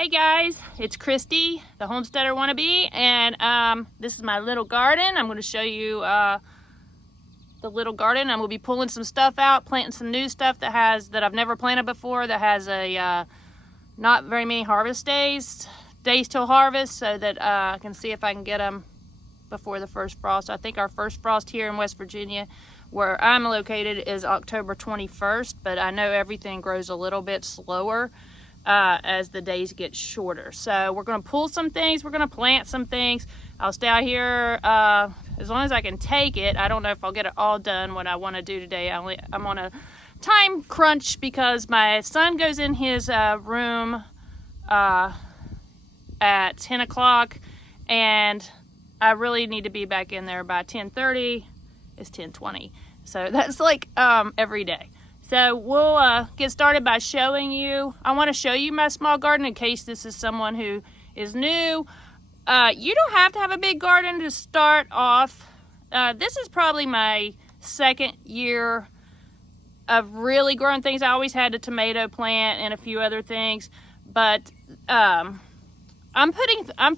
Hey guys, it's Christy, the Homesteader wannabe, and this is my little garden. I'm going to show you the little garden. I'm going to be pulling some stuff out, planting some new stuff that I've never planted before, that has a not very many harvest days till harvest, so that I can see if I can get them before the first frost. I think our first frost here in West Virginia, where I'm located, is October 21st, but I know everything grows a little bit slower as the days get shorter. So we're going to pull some things, we're going to plant some things. I'll stay out here as long as I can take it. I don't know if I'll get it all done what I want to do today. I'm on a time crunch because my son goes in his room at 10 o'clock, and I really need to be back in there by 10:30. It's 10:20, so that's like every day. So we'll get started by showing you. I want to show you my small garden in case this is someone who is new. You don't have to have a big garden to start off. This is probably my second year of really growing things. I always had a tomato plant and a few other things, but I'm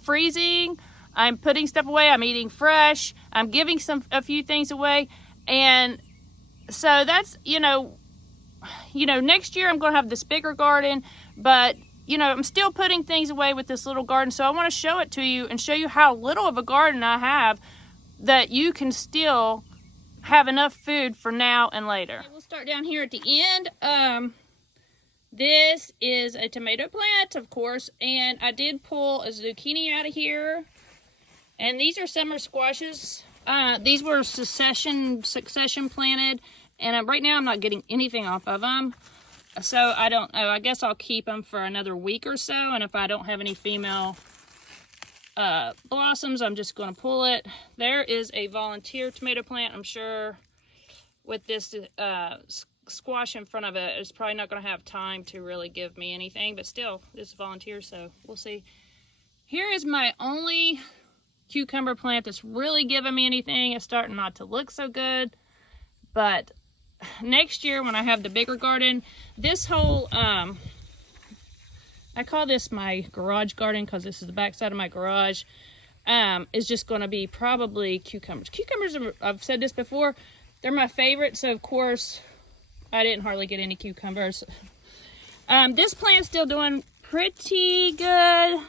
freezing, I'm putting stuff away, I'm eating fresh, I'm giving a few things away, and so that's, next year I'm going to have this bigger garden, but I'm still putting things away with this little garden. So I want to show it to you and show you how little of a garden I have, that you can still have enough food for now and later. Okay, we'll start down here at the end. This is a tomato plant, of course, and I did pull a zucchini out of here. And these are summer squashes. These were succession planted. And right now I'm not getting anything off of them. So I don't know. I guess I'll keep them for another week or so. And if I don't have any female blossoms, I'm just going to pull it. There is a volunteer tomato plant. I'm sure with this squash in front of it, it's probably not going to have time to really give me anything. But still, this is volunteer, so we'll see. Here is my only cucumber plant that's really giving me anything. It's starting not to look so good. But next year when I have the bigger garden, this whole I call this my garage garden because this is the back side of my garage, is just going to be probably cucumbers. Cucumbers are, I've said this before, they're my favorite, so of course I didn't hardly get any cucumbers. This plant's still doing pretty good,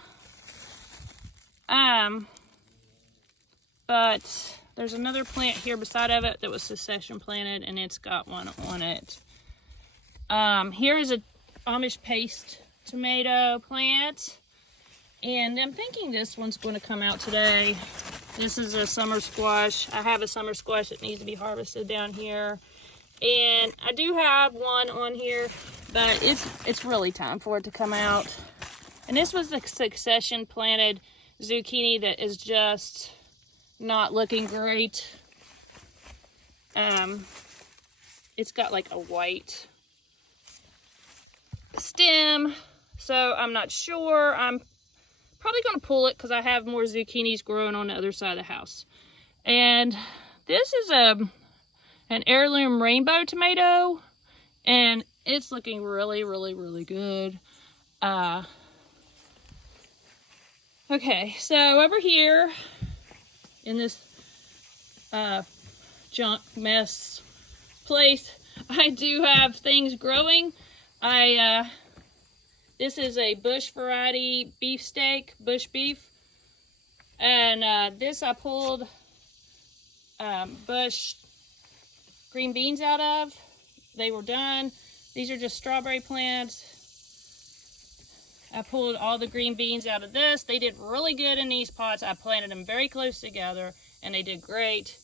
but there's another plant here beside of it that was succession planted, and it's got one on it. Here is a Amish paste tomato plant, and I'm thinking this one's going to come out today. This is a summer squash. I have a summer squash that needs to be harvested down here, and I do have one on here, but it's really time for it to come out. And this was the succession planted zucchini that is just not looking great. It's got like a white stem, so I'm not sure. I'm probably going to pull it because I have more zucchinis growing on the other side of the house. And this is an heirloom rainbow tomato, and it's looking really, really, really good. Okay, so over here in this junk mess place, I do have things growing. This is a bush variety beefsteak, bush beef, and this I pulled bush green beans out of. They were done. These are just strawberry plants. I pulled all the green beans out of this. They did really good in these pots. I planted them very close together, and they did great.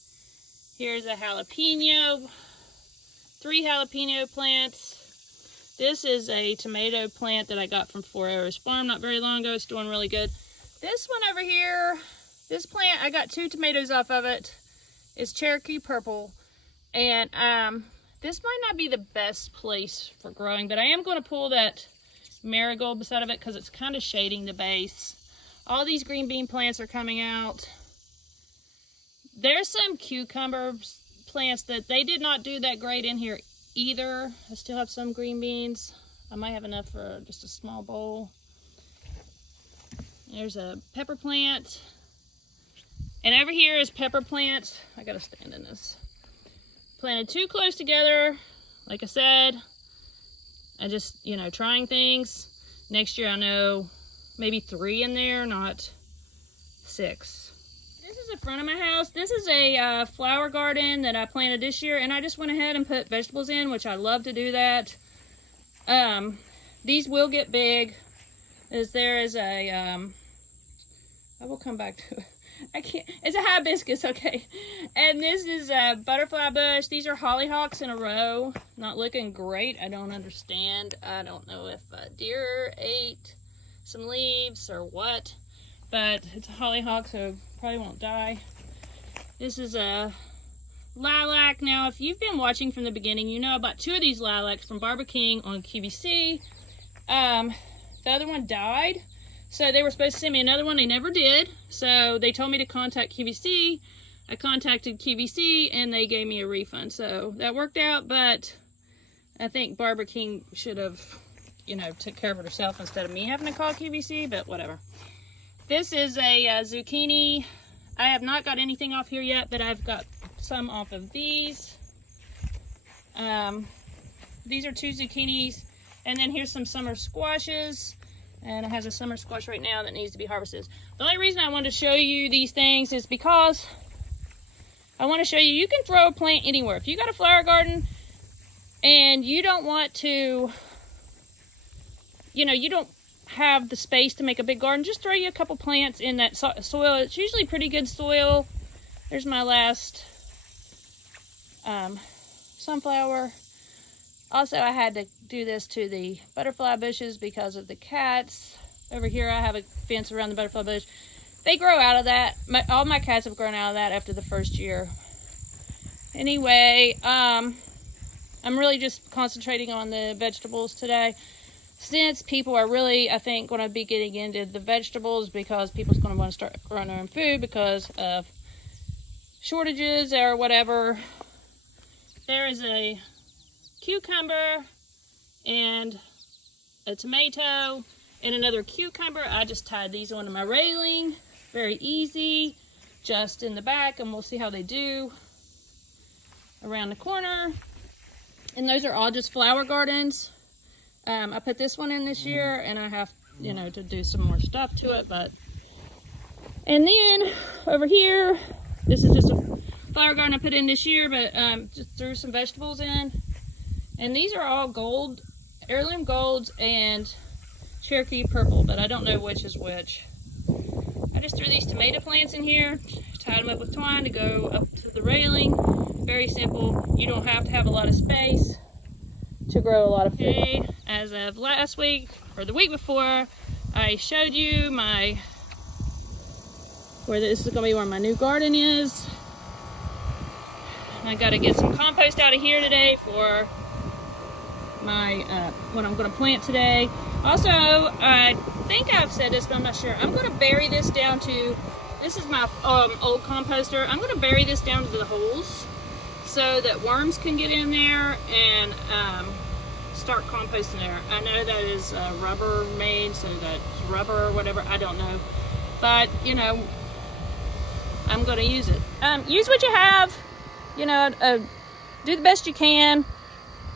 Here's a jalapeno, 3 jalapeno plants. This is a tomato plant that I got from 4 Arrows Farm not very long ago. It's doing really good. This one over here, this plant, I got 2 tomatoes off of it. It's Cherokee Purple, and this might not be the best place for growing, but I am going to pull that marigold beside of it because it's kind of shading the base. All these green bean plants are coming out. There's some cucumber plants that they did not do that great in here either. I still have some green beans. I might have enough for just a small bowl. There's a pepper plant. And over here is pepper plants. I gotta stand in this. Planted too close together. Like I said, I just, you know, trying things. Next year I know maybe 3 in there, not 6. This is the front of my house. This is a flower garden that I planted this year, and I just went ahead and put vegetables in, which I love to do that. These will get big. There is a, I will come back to it. I can't, it's a hibiscus, okay. And this is a butterfly bush. These are hollyhocks in a row. Not looking great. I don't understand. I don't know if a deer ate some leaves or what, but it's a hollyhock, so probably won't die. This is a lilac. Now, if you've been watching from the beginning, you know I bought 2 of these lilacs from Barbara King on QVC. The other one died. So they were supposed to send me another one. They never did. So they told me to contact QVC. I contacted QVC and they gave me a refund. So that worked out, but I think Barbara King should have, you know, took care of it herself instead of me having to call QVC, but whatever. This is a zucchini. I have not got anything off here yet, but I've got some off of these. These are 2 zucchinis. And then here's some summer squashes. And it has a summer squash right now that needs to be harvested. The only reason I wanted to show you these things is because I want to show you, you can throw a plant anywhere. If you got a flower garden and you don't want to, you know, you don't have the space to make a big garden, just throw you a couple plants in that soil. It's usually pretty good soil. There's my last sunflower. Also, I had to do this to the butterfly bushes because of the cats. Over here, I have a fence around the butterfly bush. They grow out of that. All my cats have grown out of that after the first year. Anyway, I'm really just concentrating on the vegetables today. Since people are really, I think, going to be getting into the vegetables because people's going to want to start growing their own food because of shortages or whatever. There is a cucumber and a tomato and another cucumber. I just tied these onto my railing. Very easy, just in the back, and we'll see how they do around the corner. And those are all just flower gardens. I put this one in this year, and I have, you know, to do some more stuff to it, but. And then over here, this is just a flower garden I put in this year, but just threw some vegetables in. And these are all gold, heirloom golds and Cherokee purple, but I don't know which is which. I just threw these tomato plants in here, tied them up with twine to go up to the railing. Very simple. You don't have to have a lot of space to grow a lot of food. As of last week, or the week before, I showed you where this is going to be where my new garden is. I got to get some compost out of here today for my what I'm going to plant today. Also, I think I've said this, but I'm not sure. I'm going to bury this down to, this is my old composter. I'm going to bury this down to the holes so that worms can get in there and start composting there. I know that is rubber made, so that's rubber or whatever, I don't know. But, you know, I'm going to use it. Use what you have, you know, do the best you can.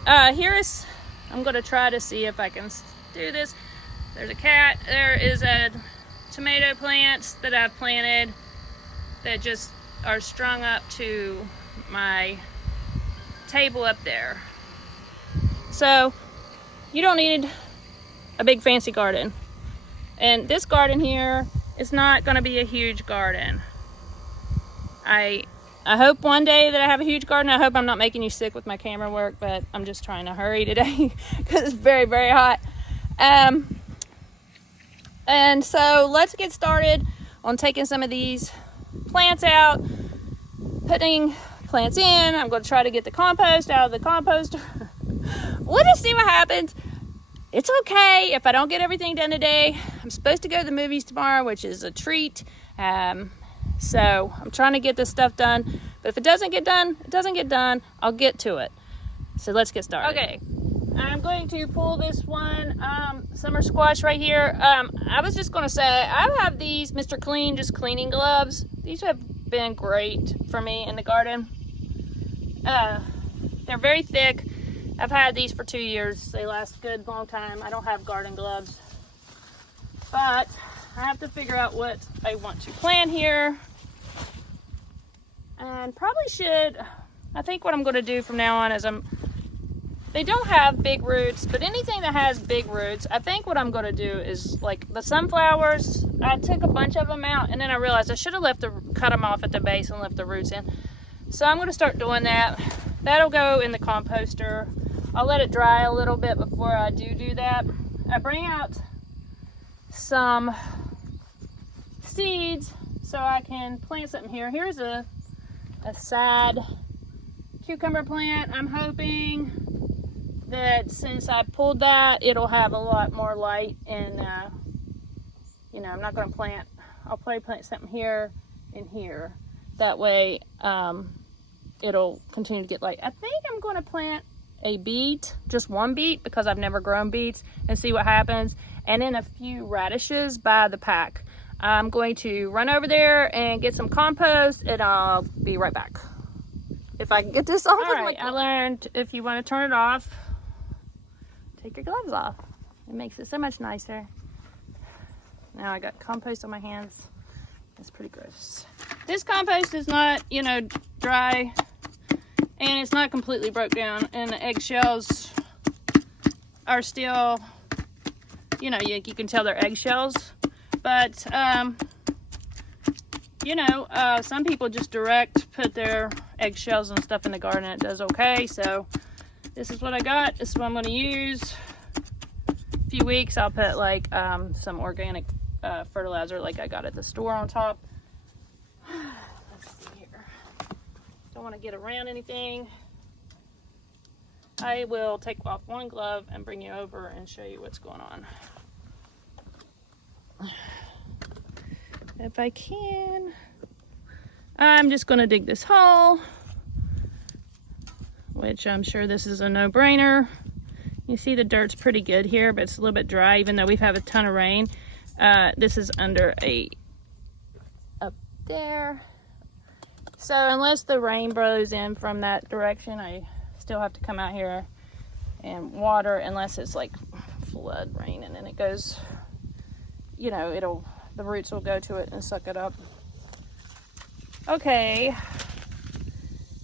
I'm going to try to see if I can do this. There's a cat. There is a tomato plants that I've planted that just are strung up to my table up there. So you don't need a big fancy garden. And this garden here is not going to be a huge garden. I hope one day that I have a huge garden. I hope I'm not making you sick with my camera work, but I'm just trying to hurry today because it's very, very hot. And so let's get started on taking some of these plants out, putting plants in. I'm going to try to get the compost out of the composter. We'll just see what happens. It's okay if I don't get everything done today. I'm supposed to go to the movies tomorrow, which is a treat. So I'm trying to get this stuff done, but if it doesn't get done, it doesn't get done. I'll get to it. So let's get started. Okay, I'm going to pull this one summer squash right here. I was just going to say, I have these Mr. Clean just cleaning gloves. These have been great for me in the garden. They're very thick. I've had these for 2 years. They last a good long time. I don't have garden gloves, but I have to figure out what I want to plant here. And probably should, I think what I'm going to do from now on is they don't have big roots, but anything that has big roots, I think what I'm going to do is, like the sunflowers, I took a bunch of them out and then I realized I should have cut them off at the base and left the roots in. So I'm going to start doing that. That'll go in the composter. I'll let it dry a little bit before I do that. I bring out some seeds so I can plant something here. Here's a sad cucumber plant. I'm hoping that since I pulled that, it'll have a lot more light, and you know, I'm not going to plant, I'll probably plant something here and here. That way it'll continue to get light. I think I'm going to plant a beet, just one beet, because I've never grown beets, and see what happens, and then a few radishes by the pack. I'm going to run over there and get some compost, and I'll be right back. If I can get this off. All right, I learned if you want to turn it off, take your gloves off. It makes it so much nicer. Now I got compost on my hands. It's pretty gross. This compost is not, you know, dry, and it's not completely broke down, and the eggshells are still, you know, you can tell they're eggshells. But, you know, some people just put their eggshells and stuff in the garden, and it does okay. So this is what I got. This is what I'm going to use. A few weeks, I'll put like some organic fertilizer like I got at the store on top. Let's see here. Don't want to get around anything. I will take off one glove and bring you over and show you what's going on. If I can. I'm just going to dig this hole, which I'm sure this is a no-brainer. You see the dirt's pretty good here, but it's a little bit dry, even though we've had a ton of rain. This is up there. So unless the rain blows in from that direction, I still have to come out here and water, unless it's like flood rain, and then it goes, you know, the roots will go to it and suck it up. Okay,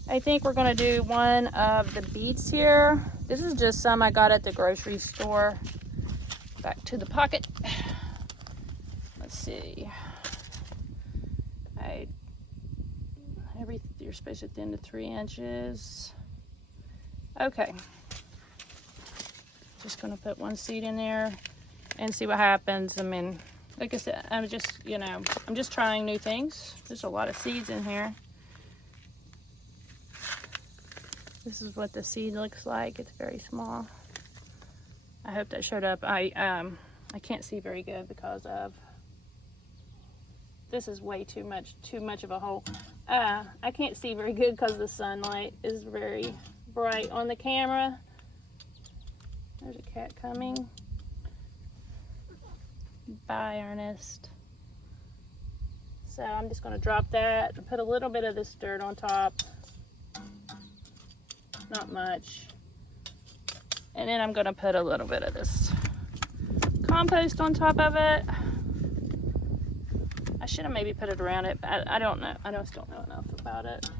I think we're gonna do one of the beets here. This is just some I got at the grocery store. Back to the pocket. Let's see. You're supposed to thin to 3 inches. Okay. Just gonna put one seed in there and see what happens. I mean, like I said, I'm just trying new things. There's a lot of seeds in here. This is what the seed looks like. It's very small. I hope that showed up. I can't see very good because of, this is way too much of a hole. I can't see very good because the sunlight is very bright on the camera. There's a cat coming. Bye, Ernest. So I'm just going to drop that and put a little bit of this dirt on top. Not much. And then I'm going to put a little bit of this compost on top of it. I should have maybe put it around it, but I don't know. I just don't know enough about it.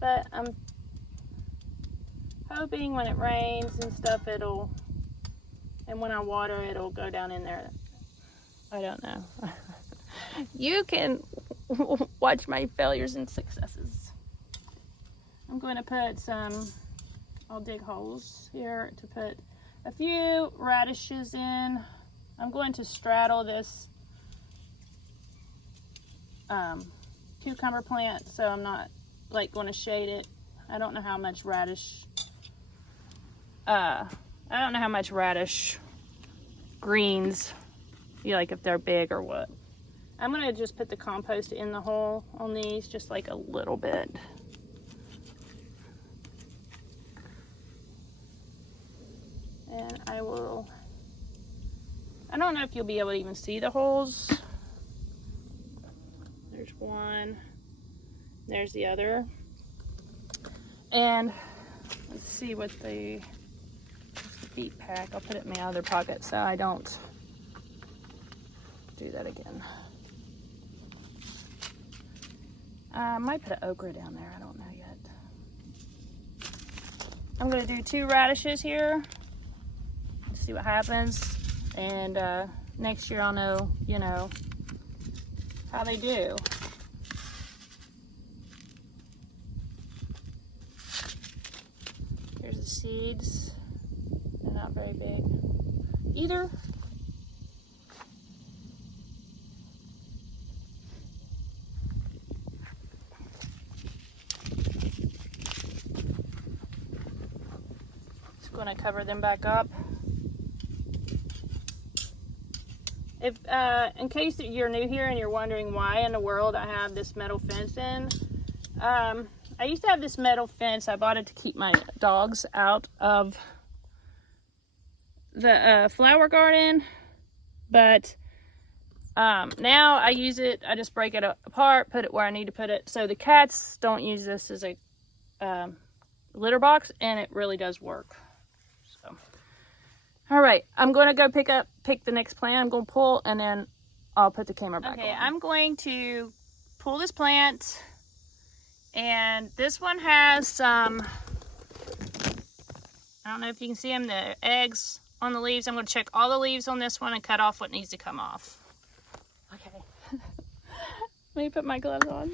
But I'm hoping when it rains and stuff, and when I water, it'll go down in there. I don't know. You can watch my failures and successes. I'm going to put I'll dig holes here to put a few radishes in. I'm going to straddle this cucumber plant, so I'm not like going to shade it. I don't know how much radish greens, like if they're big or what. I'm going to just put the compost in the hole on these, just like a little bit. And I don't know if you'll be able to even see the holes. There's one, there's the other. And let's see what the feet pack. I'll put it in my other pocket so I don't do that again. I might put an okra down there, I don't know yet. I'm gonna do 2 radishes here, see what happens, and next year I'll know, you know, how they do. Here's the seeds. They're not very big either. Just going to cover them back up. If, in case you're new here and you're wondering why in the world I have this metal fence in, I used to have this metal fence. I bought it to keep my dogs out of the flower garden, but now I use it. I just break it apart, put it where I need to put it, so the cats don't use this as a litter box, and it really does work. So, all right, I'm going to go pick the next plant. I'm going to pull, and then I'll put the camera back on. Okay, I'm going to pull this plant, and this one has some, I don't know if you can see them, the eggs on the leaves. I'm going to check all the leaves on this one and cut off what needs to come off. Okay. Let me put my gloves on.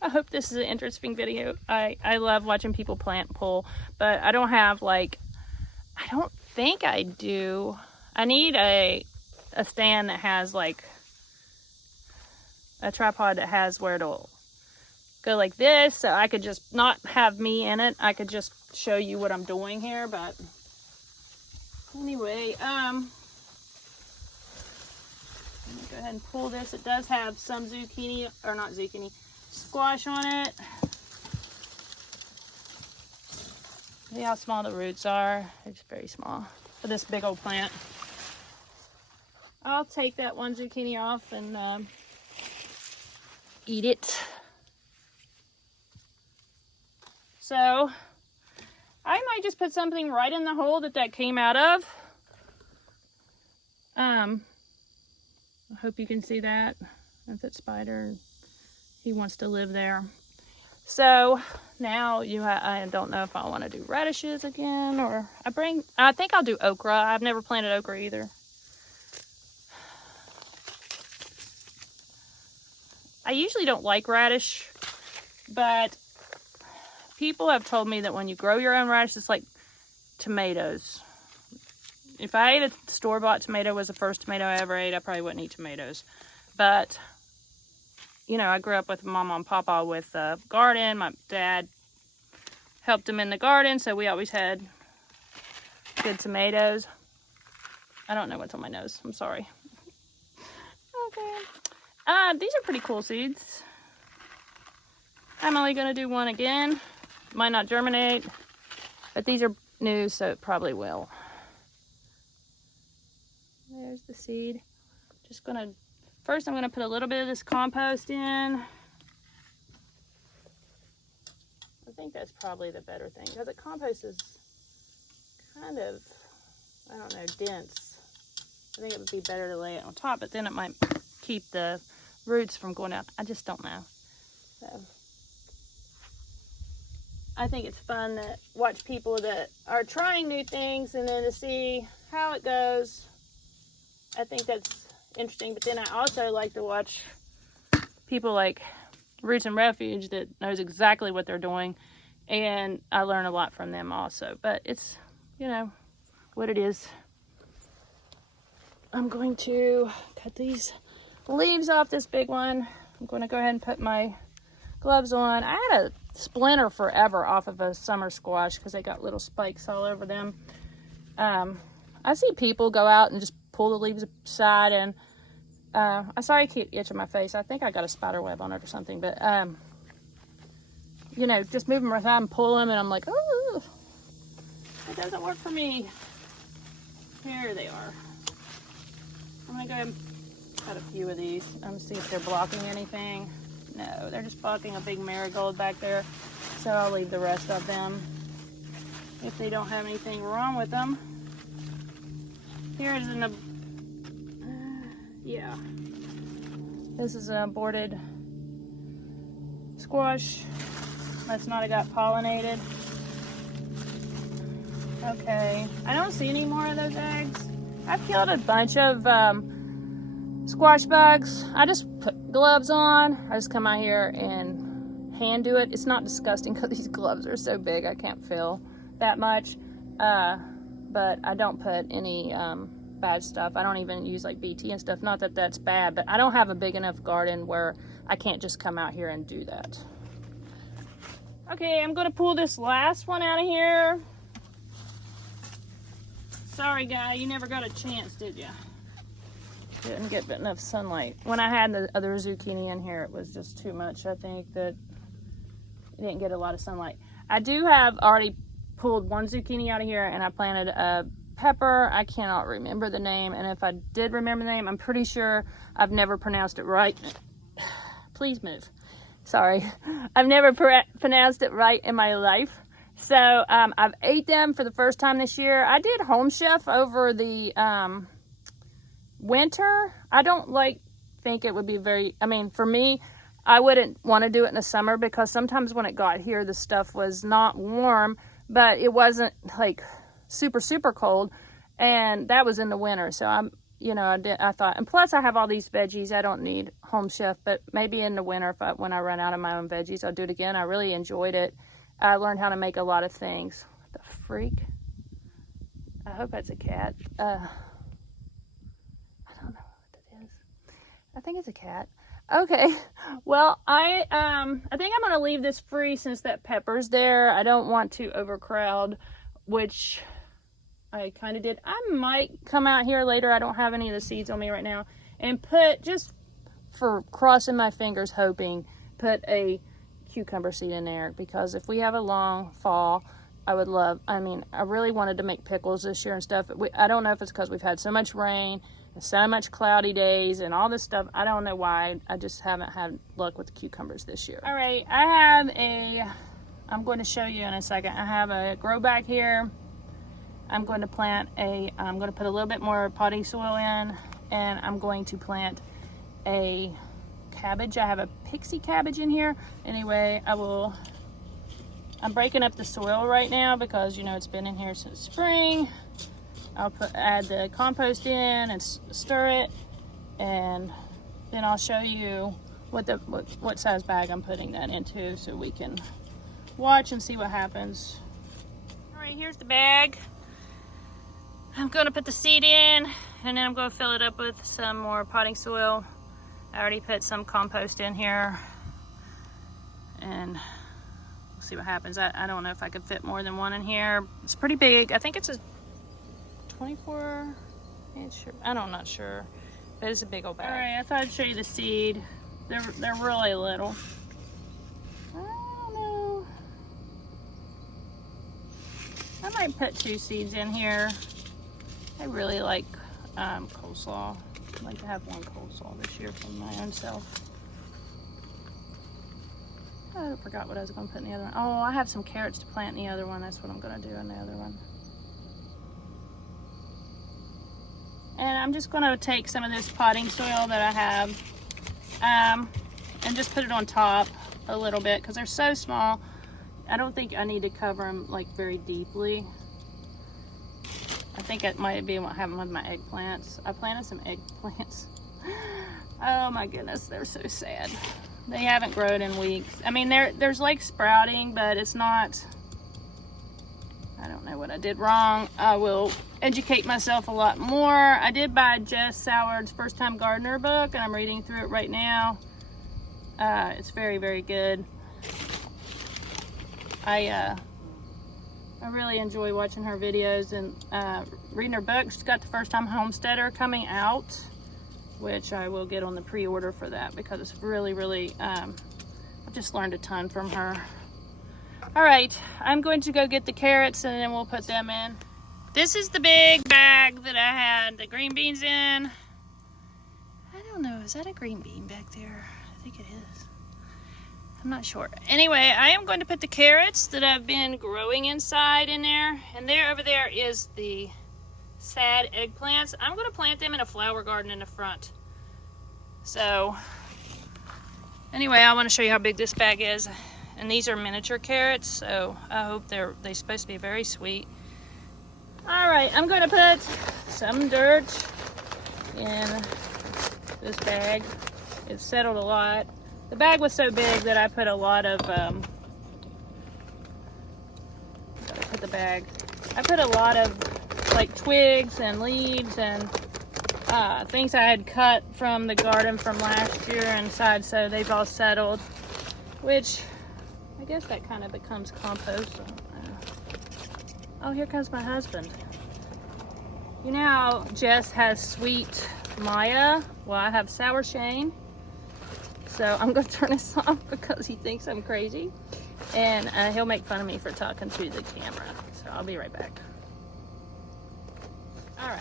I hope this is an interesting video. I love watching people plant and pull, but I don't have, like, I don't think I do. I need a stand that has, like, a tripod that has where it'll go like this, so I could just not have me in it. I could just show you what I'm doing here, but anyway, let me go ahead and pull this. It does have some zucchini, or not zucchini, squash on it. See how small the roots are? They're just very small for this big old plant. I'll take that one zucchini off and eat it. So I might just put something right in the hole that came out of. I hope you can see that. That's that spider. He wants to live there. So now I don't know if I want to do radishes again, or I think I'll do okra. I've never planted okra either. I usually don't like radish, but people have told me that when you grow your own radish, it's like tomatoes. If I ate a store-bought tomato, was the first tomato I ever ate, I probably wouldn't eat tomatoes. But, you know, I grew up with Mama and Papa with a garden. My dad helped them in the garden, so we always had good tomatoes. I don't know what's on my nose. I'm sorry. Okay. These are pretty cool seeds. I'm only going to do one again. Might not germinate, but these are new, so it probably will. There's the seed. Just gonna, first I'm gonna put a little bit of this compost in. I think that's probably the better thing, because the compost is kind of, I don't know, dense. I think it would be better to lay it on top, but then it might keep the roots from going out. I just don't know. So I think it's fun to watch people that are trying new things and then to see how it goes. I think that's interesting. But then I also like to watch people like Roots and Refuge that knows exactly what they're doing. And I learn a lot from them also. But it's, you know, what it is. I'm going to cut these leaves off this big one. I'm going to go ahead and put my gloves on. I had a splinter forever off of a summer squash because they got little spikes all over them. I see people go out and just pull the leaves aside, and I'm sorry I keep itching my face. I think I got a spider web on it or something, but you know, just move them aside and pull them, and I'm like, oh. It doesn't work for me. Here they are. I'm gonna go ahead and cut a few of these and see if they're blocking anything. No, they're just blocking a big marigold back there. So I'll leave the rest of them if they don't have anything wrong with them. Here is yeah. This is an aborted squash. Must not have got pollinated. Okay, I don't see any more of those eggs. I've killed a bunch of squash bugs. I just put gloves on. I just come out here and hand do it. It's not disgusting because these gloves are so big I can't feel that much. But I don't put any bad stuff. I don't even use like BT and stuff. Not that that's bad, but I don't have a big enough garden where I can't just come out here and do that. Okay, I'm gonna pull this last one out of here. Sorry guy, you never got a chance, did you? Didn't get enough sunlight. When I had the other zucchini in here, it was just too much. I think that it didn't get a lot of sunlight. I do have already pulled one zucchini out of here, and I planted a pepper. I cannot remember the name, and if I did remember the name, I'm pretty sure I've never pronounced it right. Please move. Sorry. I've never pronounced it right in my life. So I've ate them for the first time this year. I did Home Chef over the winter. I don't think it would be very, I mean, for me, I wouldn't want to do it in the summer because sometimes when it got here, the stuff was not warm, but it wasn't like super, super cold. And that was in the winter. So I thought, and plus I have all these veggies. I don't need Home Chef, but maybe in the winter, when I run out of my own veggies, I'll do it again. I really enjoyed it. I learned how to make a lot of things. What the freak? I hope that's a cat. I don't know what it is. I think it's a cat. Okay. Well, I think I'm gonna leave this free since that pepper's there. I don't want to overcrowd, which I kind of did. I might come out here later. I don't have any of the seeds on me right now, and put, just for crossing my fingers, hoping, put a cucumber seed in there, because if we have a long fall, I really wanted to make pickles this year and stuff. I don't know if it's because we've had so much rain and so much cloudy days and all this stuff. I don't know why. I just haven't had luck with the cucumbers this year. All right, I'm going to show you in a second. I have a grow bag here. I'm going to put a little bit more potting soil in, and I'm going to plant a cabbage. I have a pixie cabbage in here. Anyway, I'm breaking up the soil right now because, it's been in here since spring. I'll add the compost in and stir it, and then I'll show you what size bag I'm putting that into so we can watch and see what happens. All right, here's the bag. I'm going to put the seed in, and then I'm going to fill it up with some more potting soil. I already put some compost in here, and we'll see what happens. I don't know if I could fit more than one in here. It's pretty big. I think it's a 24 inch. I'm not sure, but it's a big old bag. All right, I thought I'd show you the seed. They're really little. I don't know. I might put 2 seeds in here. I really like coleslaw. I'd like to have one coleslaw this year from my own self. I forgot what I was going to put in the other one. Oh, I have some carrots to plant in the other one. That's what I'm going to do in the other one. And I'm just going to take some of this potting soil that I have and just put it on top a little bit because they're so small. I don't think I need to cover them very deeply. I think it might be what happened with my eggplants. I planted some eggplants. Oh my goodness, they're so sad. They haven't grown in weeks. I mean, there's sprouting, but it's not. I don't know what I did wrong. I will educate myself a lot more. I did buy Jess Soward's First Time Gardener book, and I'm reading through it right now. It's very, very good. I really enjoy watching her videos and reading her book. She's got the First Time Homesteader coming out, which I will get on the pre-order for that because it's really, really, I've just learned a ton from her. All right, I'm going to go get the carrots and then we'll put them in. This is the big bag that I had the green beans in. I don't know, is that a green bean back there? I think it is. I'm not sure. Anyway, I am going to put the carrots that I've been growing inside in there. And there, over there is the sad eggplants. I'm going to plant them in a flower garden in the front. So, anyway, I want to show you how big this bag is. And these are miniature carrots, so I hope they're supposed to be very sweet. All right, I'm going to put some dirt in this bag. It's settled a lot. The bag was so big that I put a lot of, I put a lot of like twigs and leaves and things I had cut from the garden from last year inside, so they've all settled, which I guess that kind of becomes compost. Oh, here comes my husband. You know how Jess has sweet Maya? Well, I have sour Shane. So I'm going to turn this off because he thinks I'm crazy. And he'll make fun of me for talking to the camera. So I'll be right back. All right.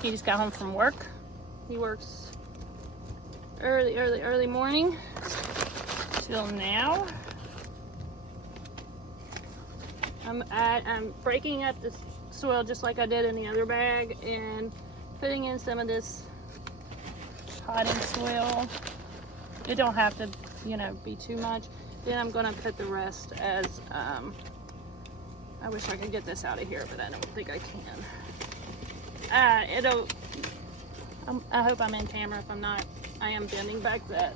He just got home from work. He works early morning till now. I'm breaking up the soil just like I did in the other bag and putting in some of this potting soil. It don't have to, you know, be too much. Then I'm gonna put the rest as, I wish I could get this out of here, but I don't think I can. I hope I'm in camera. If I'm not, I am bending back that.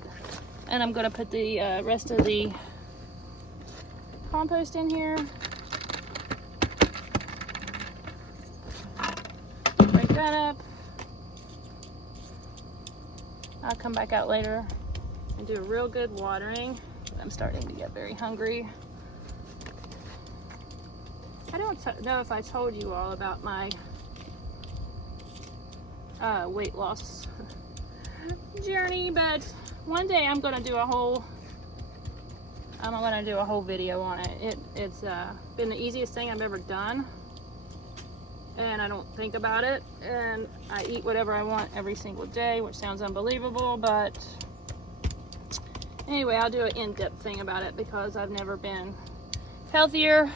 And I'm gonna put the rest of the compost in here. Break that up. I'll come back out later and do a real good watering. I'm starting to get very hungry. I don't know if I told you all about my weight loss journey, but one day I'm gonna do a whole video on it. It's been the easiest thing I've ever done, and I don't think about it, and I eat whatever I want every single day, which sounds unbelievable, but anyway, I'll do an in-depth thing about it because I've never been healthier.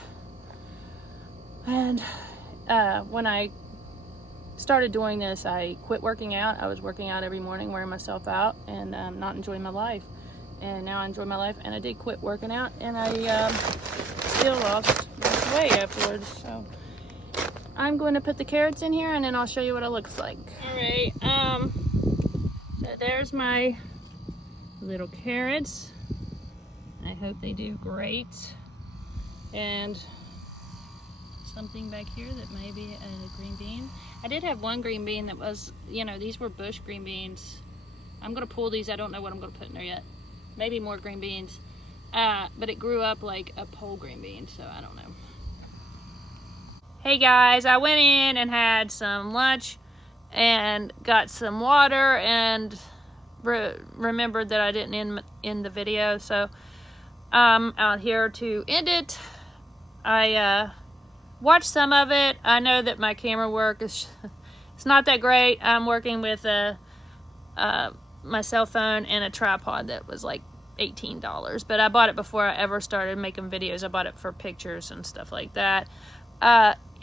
And when I started doing this, I quit working out. I was working out every morning, wearing myself out, and not enjoying my life. And now I enjoy my life, and I did quit working out, and I still lost weight afterwards. So I'm going to put the carrots in here, and then I'll show you what it looks like. All right, so there's my little carrots. I hope they do great. And something back here that may be a green bean. I did have one green bean that was, you know, these were bush green beans. I'm gonna pull these. I don't know what I'm gonna put in there yet. Maybe more green beans. But it grew up like a pole green bean, so I don't know. Hey guys, I went in and had some lunch and got some water and remembered that I didn't end the video, so I'm out here to end it. I watched some of it. I know that my camera work is it's not that great. I'm working with my cell phone and a tripod that was like $18, but I bought it before I ever started making videos. I bought it for pictures and stuff like that.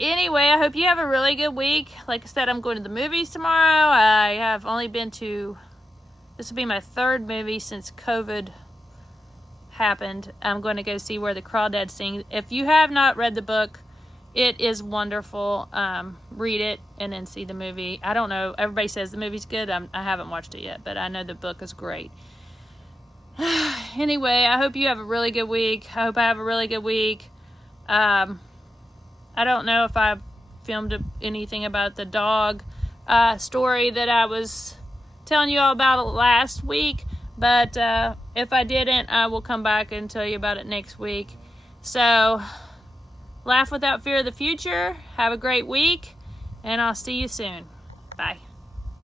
Anyway, I hope you have a really good week. Like I said, I'm going to the movies tomorrow. I have only been to, this will be my third movie since COVID happened. I'm going to go see Where the Crawdads Sing. If you have not read the book, it is wonderful. Read it and then see the movie. I don't know. Everybody says the movie's good. I haven't watched it yet, but I know the book is great. Anyway, I hope you have a really good week. I hope I have a really good week. I don't know if I filmed anything about the dog story that I was telling you all about last week, but if I didn't, I will come back and tell you about it next week. So, laugh without fear of the future. Have a great week, and I'll see you soon. Bye.